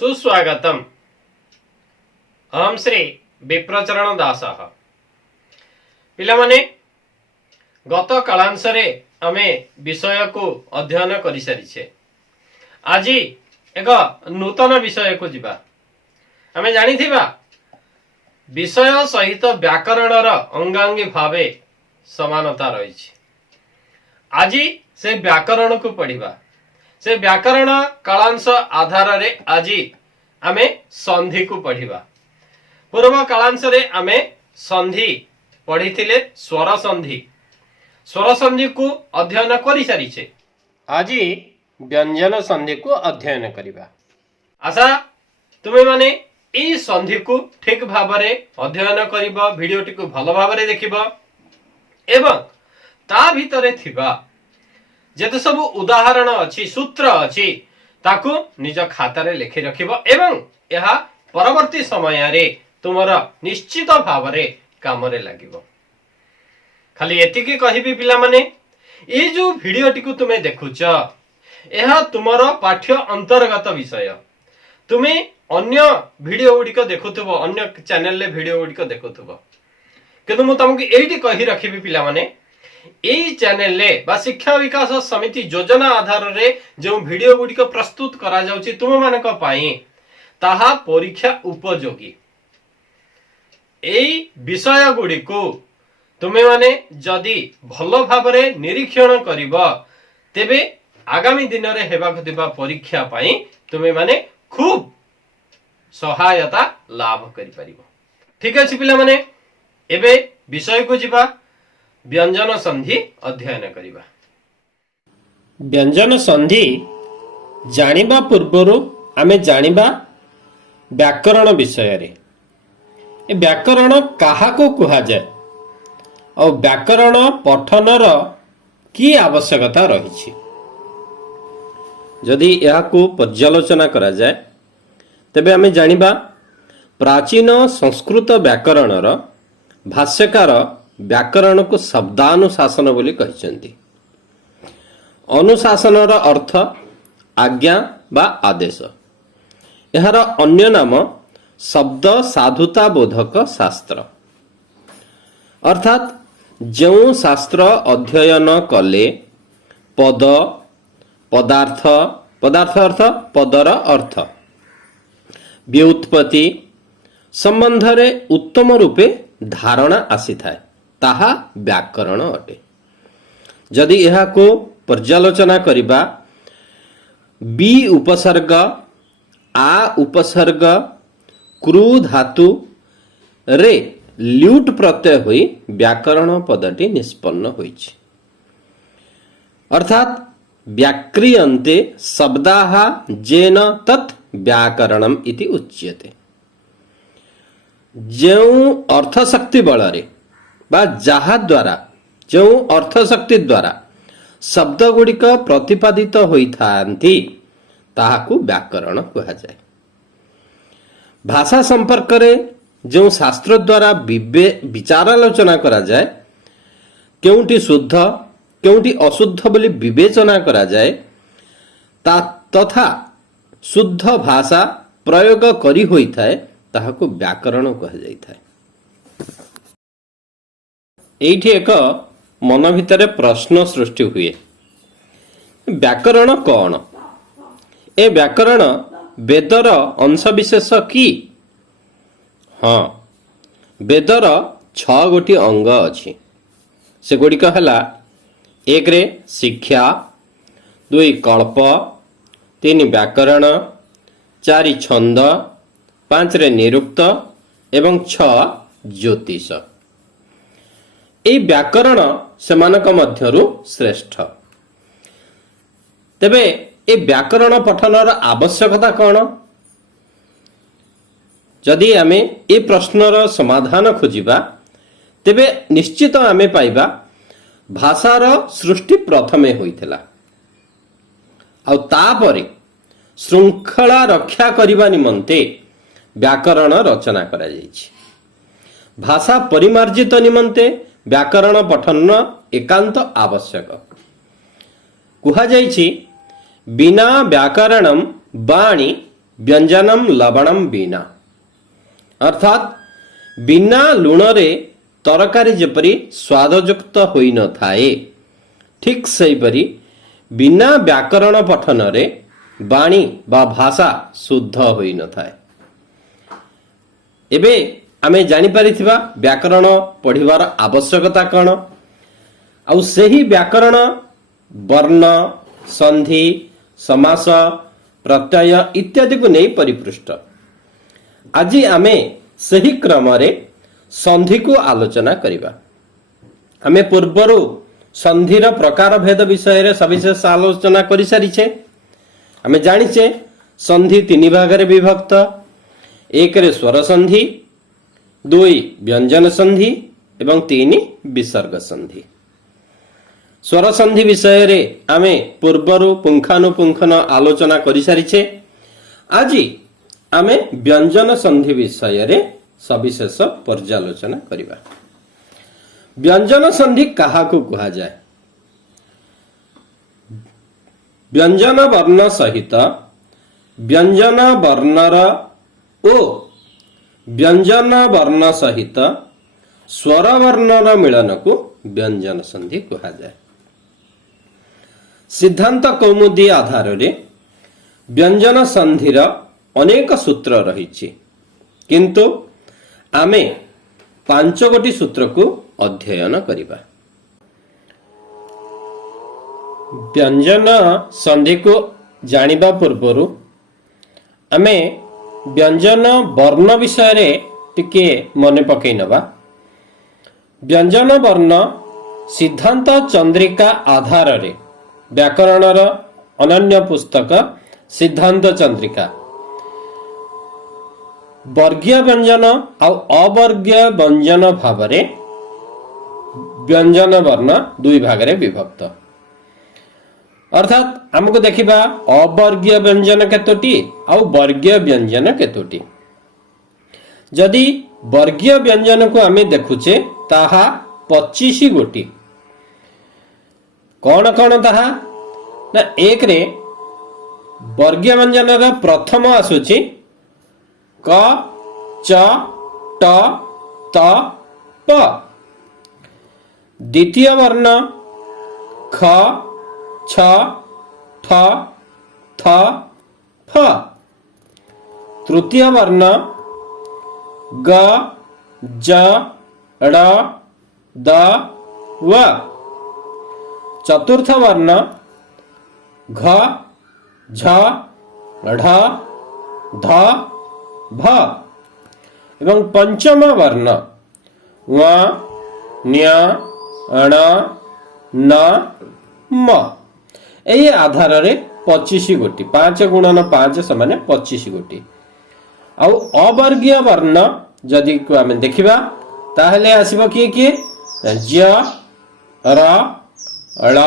सुस्वागतम। अहम श्री विप्रचरण दास। पिलामाने गत कालांशरे आमे विषय को अध्ययन करि सारिछे। आज एक नूतन विषय को जिबा। आमे जानिथिबा विषय सहित व्याकरणर अंगांगी भावे समानता रही। आज से व्याकरण को पढ़िबा। से व्याकरण कालांश आधार रे आज आमे संधि को पढ़िबा। पूर्व कालांश रे आमे संधि पढ़िथिले स्वर संधि। स्वर संधि को अध्ययन करि सारिछे। आज व्यंजन संधि को अध्ययन करिबा। आशा तुमे माने ई संधि को ठीक भाबरे अध्ययन करिबा। वीडियोटी को भलो भाबरे देखिबा एवं ता भितरे थिबा जेते सब उदाहरण अच्छी सूत्र अच्छी ताकू निज खातारे लिखि रखिबो एवं यह परवर्ती समय रे तुमरा निश्चित भाव रे काम रे लागिबो। खाली एतिकी कहिबी पिला माने ए जो वीडियोटी को तुमे देखुछ यह तुमरा पाठ्य अंतर्गत विषय। तुमे अन्य वीडियो गुडी को देखुथबो, अन्य चैनल ले वीडियो गुडी को देखुथबो, किंतु मु तुमको एठी कहि रखिबी पिला माने एई चैनल ले बा शिक्षा विकास समिति योजना आधार रे जो वीडियो गुडी को प्रस्तुत करा जाउची तुम मानक पाई ताहा परीक्षा उपयोगी। एई विषय गुडी को तुमे माने जदी भलो भाबरे निरीक्षण करिबो तेबे आगामी दिन रे हेबा खतिबा परीक्षा पाई तुमे माने खूब सहायता लाभ करि परिबो। ठीक अछि पिला माने एबे विषय को जिबा। व्यंजन संधि अध्ययन करिबा। व्यंजन संधि जानिबा पूर्वरु आमे जानिबा व्याकरण विषय रे। ए व्याकरण काहा को कुहा जाय और व्याकरण पठनर की आवश्यकता रही। जदि यह को पर्यालोचना करा जाय तबे आमे जानिबा प्राचीन संस्कृत व्याकरणर भाष्यकार व्याकरण को शब्दानुशासन बोली कहिसंती। अनुशासनर अर्थ आज्ञा बा आदेश। एहार अन्य नाम शब्द साधुता बोधक शास्त्र। अर्थात जो शास्त्र अध्ययन कले पद पदार्थ पदार्थ अर्थ पदर अर्थ व्युत्पत्ति संबंध रे उत्तम रूपे धारणा आसी थाए ताहा व्याकरण अटे। जदि यह को पर्यालोचना करिबा बी उपसर्ग आ उपसर्ग क्रू धातु रे ल्यूट प्रत्यय होई व्याकरण पदटी निष्पन्न होइछि। अर्थात व्याक्रियन्ते शब्दाः जेन तत् व्याकरणम इति उच्यते। जो अर्थशक्ति बलरे बा जहा द्वारा जो अर्थशक्ति द्वारा शब्द गुड़िक प्रतिपादित होइथांती ताहाकु व्याकरण कहा जाए। भाषा संपर्क रे जो शास्त्र द्वारा विचारालोचना करा जाए केउटी शुद्ध केउटी अशुद्ध बोली विवेचना करा जाए तथा शुद्ध भाषा प्रयोग करी होइथाए ताहाकु व्याकरण कहा जाइथाए। एठी एक मन भितर प्रश्न सृष्टि हुए, व्याकरण कौन? ए व्याकरण वेदर अंशविशेष कि? हाँ, वेदर 6 गोटी अंग अछि। से गुड़िक हला 1 रे शिक्षा, 2 कल्प, 3 व्याकरण, 4 छंद, 5 रे निरुक्त एवं 6 ज्योतिष। ए व्याकरण सेमानक मध्यरु श्रेष्ठ। तेबे ए व्याकरण पठनर आवश्यकता कौन? जदि आमे ए प्रश्नर समाधान खोजिबा तेबे निश्चित आमे पाइबा भाषार सृष्टि प्रथमे होइथिला आ तापरे श्रृंखला रक्षा करिबा निमंते व्याकरण रचना करा जाइछि। भाषा परिमार्जित निमंते व्याकरण पठन एकांत आवश्यक। कुहा जाइछि बिना व्याकरणम वाणी व्यंजनम लवणम बिना अर्थात बिना लुण रे तरकारी जेपरी स्वादयुक्त होई न थाए ठीक सेहीपरि बिना व्याकरण पठन रे वाणी बा भाषा शुद्ध होई न थाए। एबे आमे जानि परिथिबा व्याकरण पढ़िबार आवश्यकता कौन आउ सेही व्याकरण वर्ण संधि समास प्रत्यय इत्यादि को नहीं परिपृष्ट। आज आमे सही क्रम रे संधि को आलोचना करिबा। आमे पूर्वरु संधिर प्रकार भेद विषय रे सविशेष आलोचना करि सारिछे। आमे जानिछे संधि तीन भाग रे विभक्त। एक रे स्वर संधि, दुई व्यंजन संधि एवं तीन विसर्ग संधि। स्वर संधि विषय रे आमे पूर्वरु पुंखानुपुंखन आलोचना करि सारिछे। आज आमे व्यंजन संधि विषय रे सविशेष पर्यालोचना करिबा। व्यंजन संधि काहाकू कहा जाए? व्यंजन वर्ण सहित व्यंजन वर्णर ओ व्यंजन वर्ण सहित स्वर वर्णर मिलन को व्यंजन संधि कहा जाए। सिद्धांत कौमुदी आधार रे व्यंजन संधिर अनेक सूत्र रहिछि, किंतु आमे 5 गोटी सूत्र को अध्ययन करिबा। व्यंजन संधि को जानिबा पूर्वरु आमे व्यंजन वर्ण विषय रे टिके मने पकई नबा। व्यंजन वर्ण सिद्धांत चंद्रिका आधार रे व्याकरणर अनन्य पुस्तक सिद्धांत चंद्रिका वर्गीय व्यंजन और अवर्गीय व्यंजन भाव रे व्यंजन वर्ण दुई भाग रे विभक्त। अर्थात हमको देखिबा अवर्गीय व्यंजन केतोटी और वर्गीय व्यंजन केतोटी। जदि वर्गीय व्यंजन को आमे देखुचे ताहा 25 गोटी। कौन कौन ताहा ना? एक रे वर्गीय व्यंजन रा प्रथम आसुची क च ट त प। द्वितीय वर्ण ख छ ठ थ फ। तृतीय वर्ण ग ज ड़ द व। चतुर्थ वर्ण घ झ ढ ध भ। एवं पंचम वर्ण व न्य अण न म। एई आधार रे 25 गोटी। 5 गुणन 5 समान 25 गोटी। आउ अवर्गीय वर्ण जदि को आमे देखिबा ताहले आसीबो किए किए? ज र ळ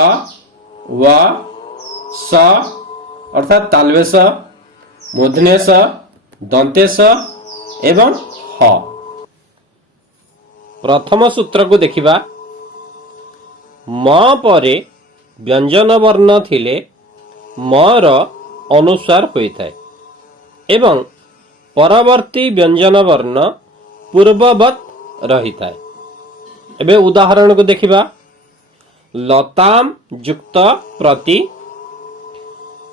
व स अर्थात तालवेश, मूर्धन्यस, दंतेश एवं ह। प्रथम सूत्र को देखिबा। म परे व्यंजन वर्ण थिले म र अनुस्वार होइथाय एवं परवर्ती व्यंजन वर्ण पूर्ववत रहिथाय। एबे उदाहरण को देखिबा। लताम युक्त प्रति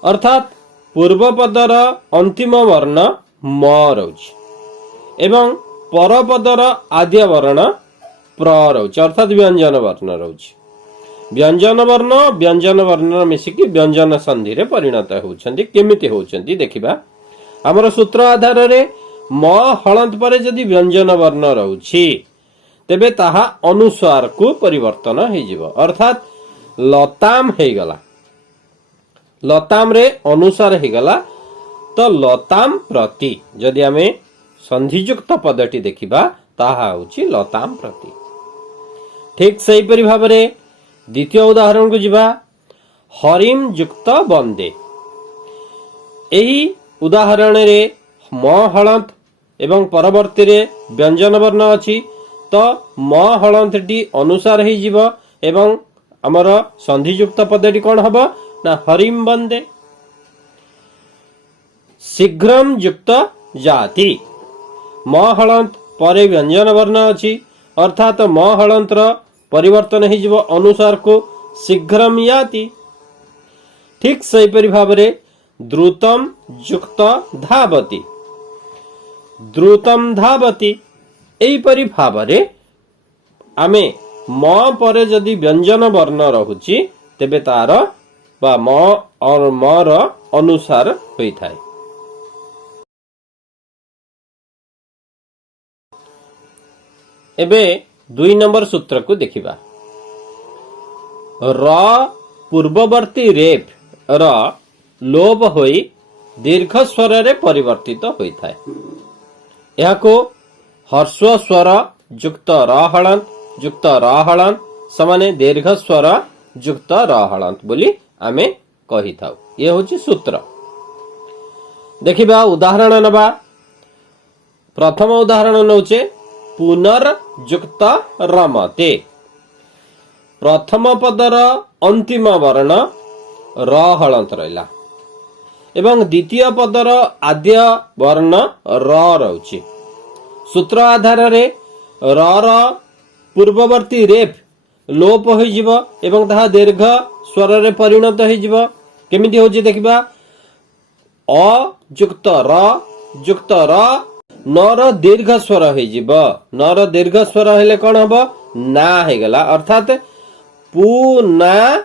अर्थात पूर्व पदर अंतिम वर्ण म रहुछि एवं पर पदर आद्य वर्ण प्र रहुछि अर्थात व्यंजन वर्ण रहुछि। व्यंजन वर्ण मिसिकी व्यंजन संधि रे परिणत होउछन्ति। केमिति होउछन्ति देखिबा। हमर सूत्र आधार रे म हलंत परे जदि व्यंजन वर्ण रहुछि तेबे ताहा अनुस्वार को परिवर्तन हे जिवो। अर्थात लताम हे गला, लताम रे अनुसार हे गला। तो लताम प्रति जदि आमे संधियुक्त पदटी देखिबा ताहा होछि लताम प्रति। ठीक सही परि भाव रे द्वितीय उदाहरण को जिबा। हरिम युक्त बंदे। एही उदाहरण रे म हलंत एवं परवर्ती रे व्यंजन वर्ण अछि। तो म हलंतटी अनुसार हे जिवो एवं हमर संधियुक्त पदटी कोन हबो ना हरिम बंदे। शीघ्रम युक्त जाति म हलंत परे व्यंजन वर्ण अछि अर्थात म हलंत र परिवर्तन हो जिवो अनुसार को शीघ्रम याति। ठीक सेहिपरि भावरे द्रुतम युक्त धावति द्रुतम धावति एहिपरि भावरे आमे म परे जदि व्यंजन वर्ण रहुछि तेबे तार बा म और म र अनुसार होइथाय। एबे 2 नंबर सूत्र को देखिबा। र पूर्ववर्ती रेफ र लोप होई दीर्घ स्वर रे परिवर्तित होइथाय। याको हर्स्व स्वर युक्त र हलंत युक्त र हलंत समाने दीर्घ स्वर युक्त र हलंत बोली आमे कहि थाउ। ये होची सूत्र। देखिबा उदाहरण नबा। प्रथम उदाहरण नउचे पुनर्युक्त रमते। प्रथम पदर अंतिम वर्ण र हलंत रहिला एवं द्वितीय पदर आद्य वर्ण र रहउछि। सूत्र आधार रे र पूर्ववर्ती रेफ लोप होई जिवो एवं ताहा दीर्घ स्वर रे परिणत होई जिवो। केमिति होछि देखिबा। अ युक्त र नर दीर्घ स्वर होई जिवो। नर दीर्घ स्वर हेले कोन हबो ना हे गला अर्थात पुनरमते।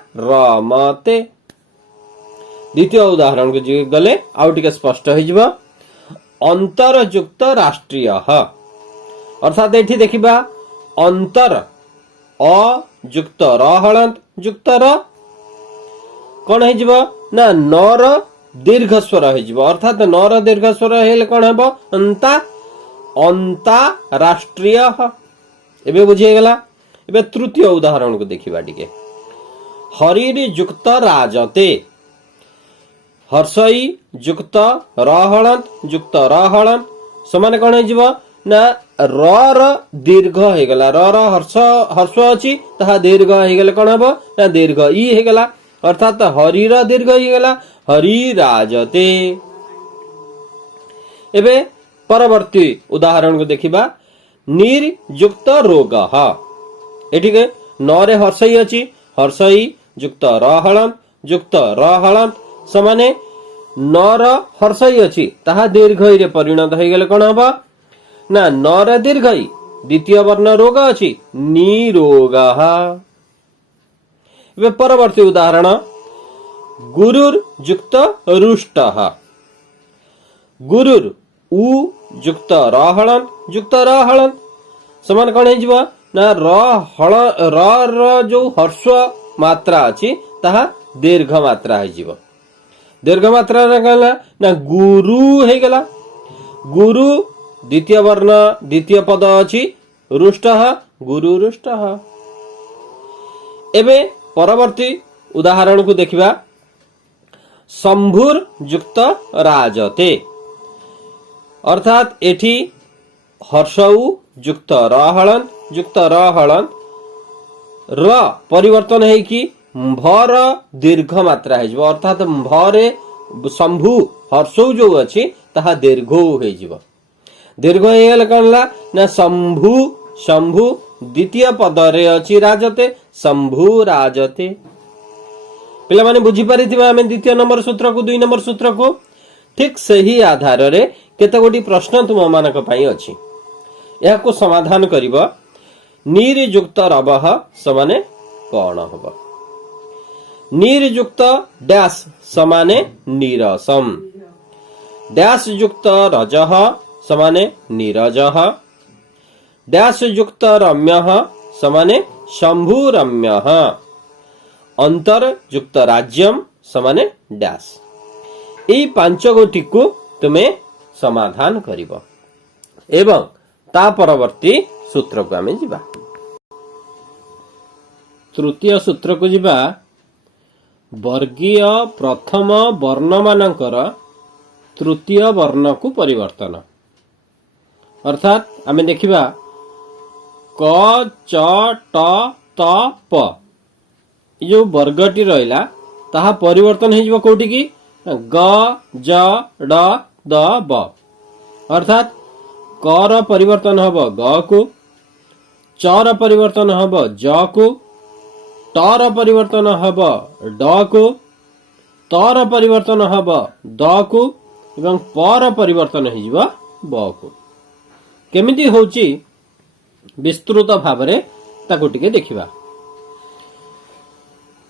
द्वितीय उदाहरण को गले आउ टिके स्पष्ट हो जिवो। अंतरयुक्त राष्ट्रीय अर्थात एठी देखिबा अंतर अ युक्त र हलंत युक्त र कोन हे जिवो ना नर दीर्घ स्वर हो जिवो अर्थात नर दीर्घ स्वर हेले कोन हबो अंता अंता राष्ट्रीय। एबे बुझी गेला। एबे तृतीय उदाहरण को देखिबा टिके। हरिर युक्त राजते। हर्षई युक्त र हलंत युक्त र हलंत समान कोन हे जिवो ना र दीर्घ हे गला। र हर्ष अछि तहा दीर्घ हे गेले कोन हबो ना दीर्घ ई हे गला अर्थात हरिर दीर्घ हे गला हरि राजते। एबे परवर्ती उदाहरण को देखिबा। निर्युक्त रोग एठिके नरे हर्षई अछि हर्षई युक्त र हलंत युक्त र हलंत समाने नर हर्षई अछि ताहा दीर्घई रे परिणत होई गेले कोन हबो ना नर दीर्घई द्वितीय वर्ण रोग अछि निरोगः। वे परवर्ती उदाहरण गुरुर युक्त रुष्टः। गुरुर उ युक्त र हलंत युक्त र हलंत समान कोन हे जिवो ना र जो हर्स्व मात्रा अछि ताहा दीर्घ मात्रा हे जिवो। दीर्घ मात्रा रे गला ना गुरु हे गला। गुरु द्वितीय वर्ण द्वितीय पद अछि रुष्टः गुरु रुष्टः। एबे परवर्ती उदाहरण को देखिबा। शंभुर युक्त राजते अर्थात एठी हर्षऊ युक्त र हलंत युक्त र हलंत र परिवर्तन है कि भर दीर्घ मात्रा है अर्थात भरे शंभु हर्षऊ जो अछि ताहा दीर्घ हो जिवो। दीर्घ हे गेल कोनला ना शंभु शंभु द्वितीय पद रे अछि राजते शंभु राजते। पिला माने बुझी परिथिबा हमें द्वितीय नंबर सूत्र को 2 नंबर सूत्र को। ठीक सही आधार रे केते गोटी प्रश्न तुम मानक पई अछि। या को समाधान करिबो। निर्युक्त रवः समाने कोन हबो। निर्युक्त डैश समाने नीरसम। डैश युक्त रजः समाने नीरजः। डैश युक्त रम्यः समाने शंभुरम्यः। अंतर युक्त राज्यम समाने डैश। एई 5 गोटी को तुमे समाधान करिबो एवं ता परवर्ती सूत्र को आमे जिबा। तृतीय सूत्र को जिबा। वर्गीय प्रथम वर्ण मानकर तृतीय वर्ण को परिवर्तन अर्थात आमे देखिबा क च ट त प जो वर्गटी रहिला ताहा परिवर्तन हे जिवो कोठी की ग ज ड द ब अर्थात क र परिवर्तन हब ग को, च र परिवर्तन हब ज को, ट र परिवर्तन हब ड को, त र परिवर्तन हब द को एवं प र परिवर्तन हो ब को। केमिति होची विस्तृत भावरे ताकू टिके देखिबा।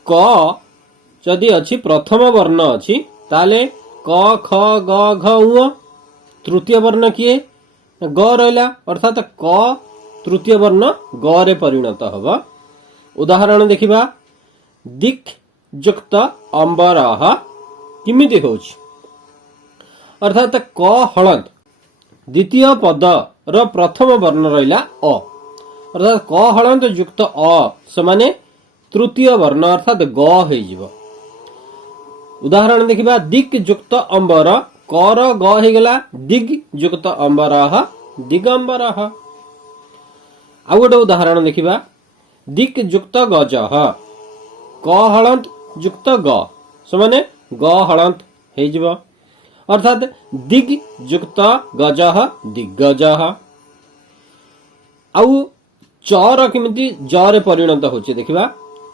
क जदि अछि प्रथम वर्ण अछि ताले क ख ग घ उ, तृतीय वर्ण किए ग रहिला अर्थात क तृतीय वर्ण ग रे परिणत हब। उदाहरण देखिबा। दिक् युक्त अंबरः किमिति होछि अर्थात क हलंत द्वितीय पद र प्रथम वर्ण रहिला अ अर्थात क हलंत युक्त अ समाने तृतीय वर्ण अर्थात ग हो जिवो। उदाहरण देखिबा। दिक् युक्त अंबर क र ग हो गला दिग् युक्त अंबरः दिगंबरः। आ गोटे उदाहरण देखिबा। दिक् युक्त गजः क हलंत युक्त ग समाने ग हलंत हो जिवो अर्थात दिग् युक्त गजः दिग्गजः। आउ च र किमिति ज रे परिणत होछि देखिबा।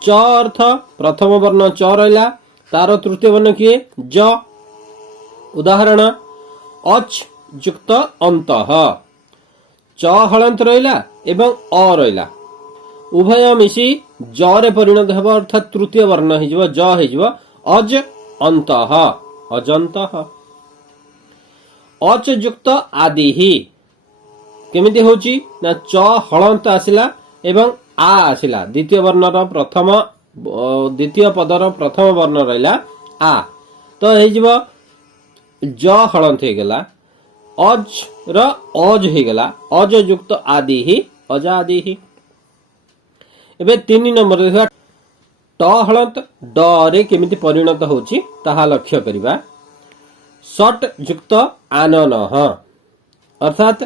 च अर्थ प्रथम वर्ण च रहिला तार तृतीय वर्ण किए ज। उदाहरण अच युक्त अंतः च हलंत रहिला एवं अ रहिला उभय मिसी ज रे परिणत हेबा अर्थात तृतीय वर्ण हो जिवो ज हो जिवो अज अंतः अजंतः। अच युक्त आदिहि केमिति होची ना च हलंत आसिला एवं आ आसिला द्वितीय वर्णर प्रथम द्वितीय पदर प्रथम वर्ण रहिला आ तो हे जिवो ज हलंत हे गेला अज र अज हे गेला अज युक्त आदिहि अजादिहि। एबे 3 नंबर देखा। ट हलंत ड रे केमिति परिणत होची ताहा लक्ष्य करिबा। सट युक्त आननः अर्थात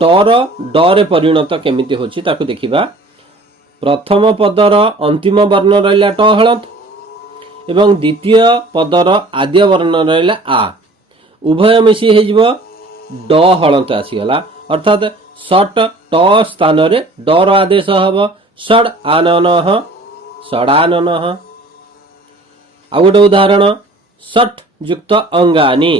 टर ड रे परिणत केमिति होची ताकू देखिबा। प्रथम पदर अंतिम वर्ण रहिला ट हलंत एवं द्वितीय पदर आद्य वर्ण रहिला आ उभय मिसी हे जिवो ड हलंत आसीगला अर्थात सट ट स्थान रे ड र आदेश हबो षड आननः षडाननः। आ गोटे उदाहरण। षट युक्त अंगानि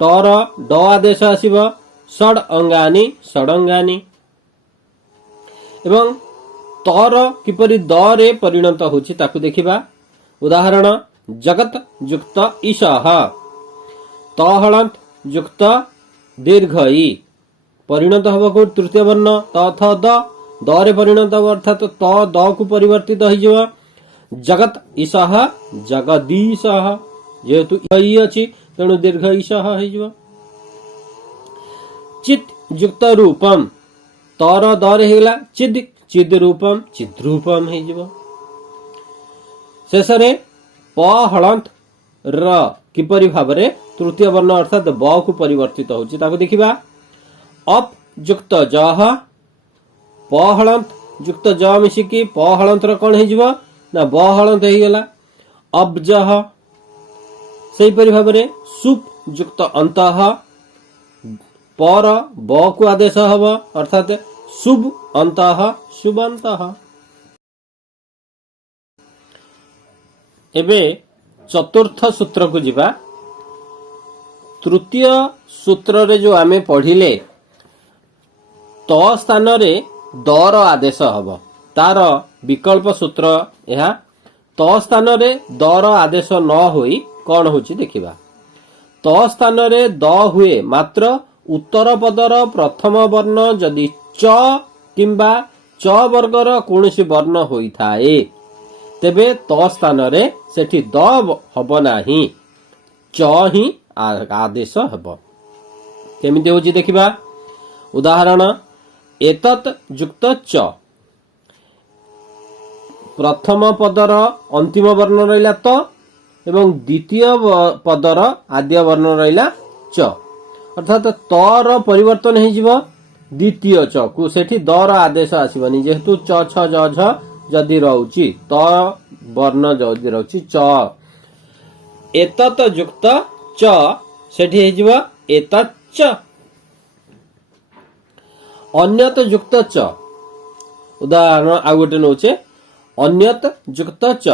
टर ड आदेश आसीबो षड अंगानि षडंगानि एवं तर किपरि द रे परिणत होछि ताकू देखिबा। उदाहरण। जगत युक्त ईशः त हलंत युक्त दीर्घ ई परिणत हबो को तृतीय वर्ण त थ द रे परिणत हबो अर्थात त द को परिवर्तित हो जिवो जगत ईशः जगदीशः जेहेतु ई अछि तेणु दीर्घ ईशः हो जिवो। चित युक्त रूपम तर द रे हेला चिद चिद रूपम चिद्रूपम हो जिवो। शेषरे प हलंत र किपरि भाबरे तृतीय वर्ण अर्थात ब को परिवर्तित होछि ताको देखिबा। अप युक्त जह प हलंत युक्त ज मिसिकी प हलंत र कोन हे जिवो ना ब हलंत हे गेला अब्जह। सेहि परि भाबरे सुप युक्त अंतः पर ब को आदेश हबो अर्थात शुभ अंतः शुभंतः। एबे चतुर्थ सूत्र को जिबा। तृतीय सूत्र रे जो आमे पढ़िले त स्थान रे द र आदेश हबो तार विकल्प सूत्र यह त स्थान रे द र आदेश न होई कोन होची देखिबा। त स्थान रे द हुए मात्र उत्तर पदर प्रथम वर्ण जदि च किंबा च वर्गर कोनोसी वर्ण होई थाए तेबे त स्थान रे सेठी द हबो नाही च ही आदेश हबो। केमिति होची देखिबा। उदाहरण। एतत् युक्त च प्रथम पदर अंतिम वर्ण रहिला त एवं द्वितीय पदर आद्य वर्ण रहिला च अर्थात त र परिवर्तन हे जिवो द्वितीय च को सेठी द र आदेश आसीबनी जेहेतु च छ ज झ जदि रहउची त वर्ण जदि रहउची च एतत युक्त च सेठी हेजिबो एतच्च। अन्यत युक्त च उदाहरण आ गोटे नौचे अन्यत युक्त च।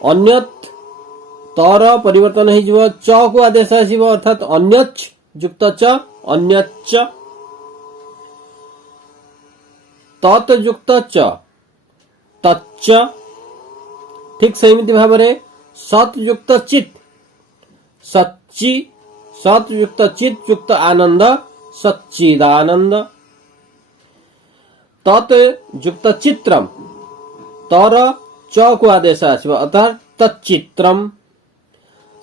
अन्यत तर परिवर्तन हेजिबो च को आदेश आसीबो अर्थात अन्यच युक्त च अन्यच्च। तत युक्त च तच्च। ठीक सेमिति भाबरे सत युक्त चित सच्ची। सत युक्त चित युक्त आनंद सच्चिदानंद। तत युक्त चित्रम तर च को आदेश आसीबो अर्थात तच्चित्रम।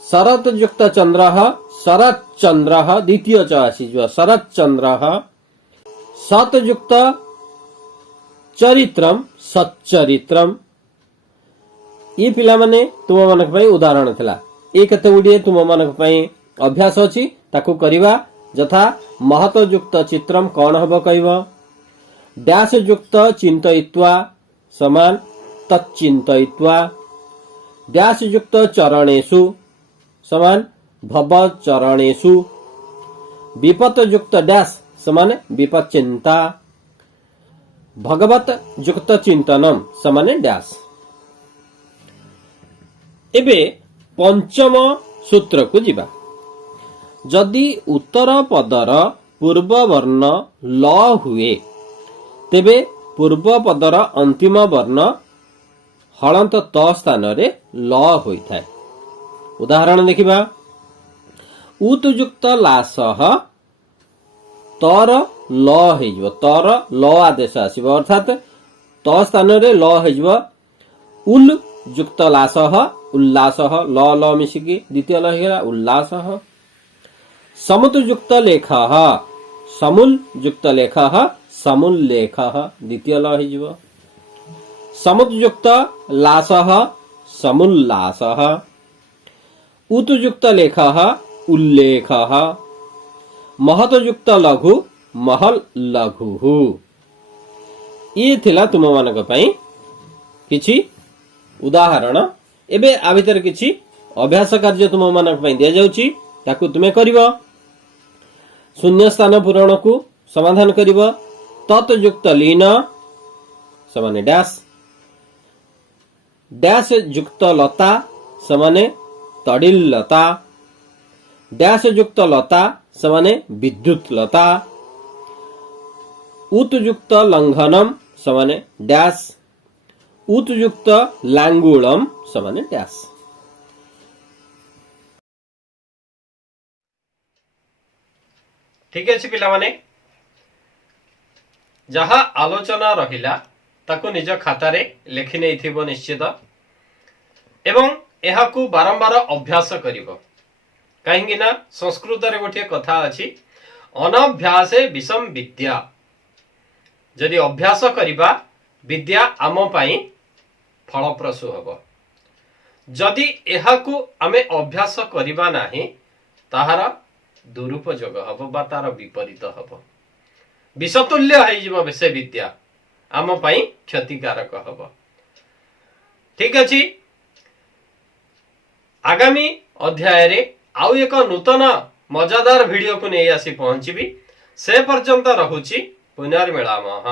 शरत युक्त चंद्रः शरत चंद्रः द्वितीय च आसीबो शरत चंद्रः। सत युक्त चरित्रम सच्चरित्रम। ये पिला माने तुम मानक पई उदाहरण थिला। ए कते गुडिए तुम मानक पई अभ्यास अछि ताकू करिवा। यथा महत युक्त चित्रम कोन हबो कहबो डैश युक्त चिंतयित्वा समान तच्चिंतयित्वा। डैश युक्त चरणेषु समान भव चरणेषु। विपत युक्त डैश समान विपत चिंता। भगवत युक्त चिंतनम समान डैश। एबे पंचम सूत्र को जिबा। जदि उत्तर पदर पूर्व वर्ण ल हुए तेबे पूर्व पदर अंतिम वर्ण हलंत त स्थान रे ल होइथाय। उदाहरण देखिबा उत युक्त लासह तर ल हेजिबो तर ल आदेश आसीबो अर्थात त स्थान रे ल हेजिबो उल युक्त लासह उल्लासः ल ल मिसिकी द्वितीय ल हेला उल्लासः। समुत युक्त लेखः समुल युक्त लेखः समुल्लेखः द्वितीय ल हेजिबो। समुत युक्त लासः समुल्लासः। उत युक्त लेखः उल्लेखः। महत युक्त लघु महल लघुः। ये थिला तुम मानक पई किछि उदाहरण। एबे आ भितर किछि अभ्यास कार्य तुम मानक पई दिया जाउची ताकू तुमे करिवो। शून्य स्थान पूरण को समाधान करिवो। तत युक्त लीन समाने डैश। डैश युक्त लता समाने तडिल लता। डैश युक्त लता समाने विद्युत लता। उत युक्त लंघनम समाने डैश। उत युक्त लांगुलम समाने डैश। ठीक अछि पिला माने जहा आलोचना रहिला ताकू निज खाता रे लेखि नै थिबो निश्चित एवं एहाकू बारंबार अभ्यास करिवो। काहेकि ना संस्कृत रे गोटे कथा अछि अनभ्यासे विषम विद्या। जदि अभ्यास करिबा विद्या आम पई फलप्रसू हबो। जदि एहाकू आमे अभ्यास करिबा नाही ताहार दुरुपयोग हबो बा तार विपरीत हबो। विषतुल्य है जीव से विद्या आम पई क्षतिकारक हबो। ठीक अछि आगामी अध्याय रे आउ एक नूतन मजादार वीडियो को नहीं आसी पहुंचीबी। से पर्यंत रहुची पुनर्मिलामः।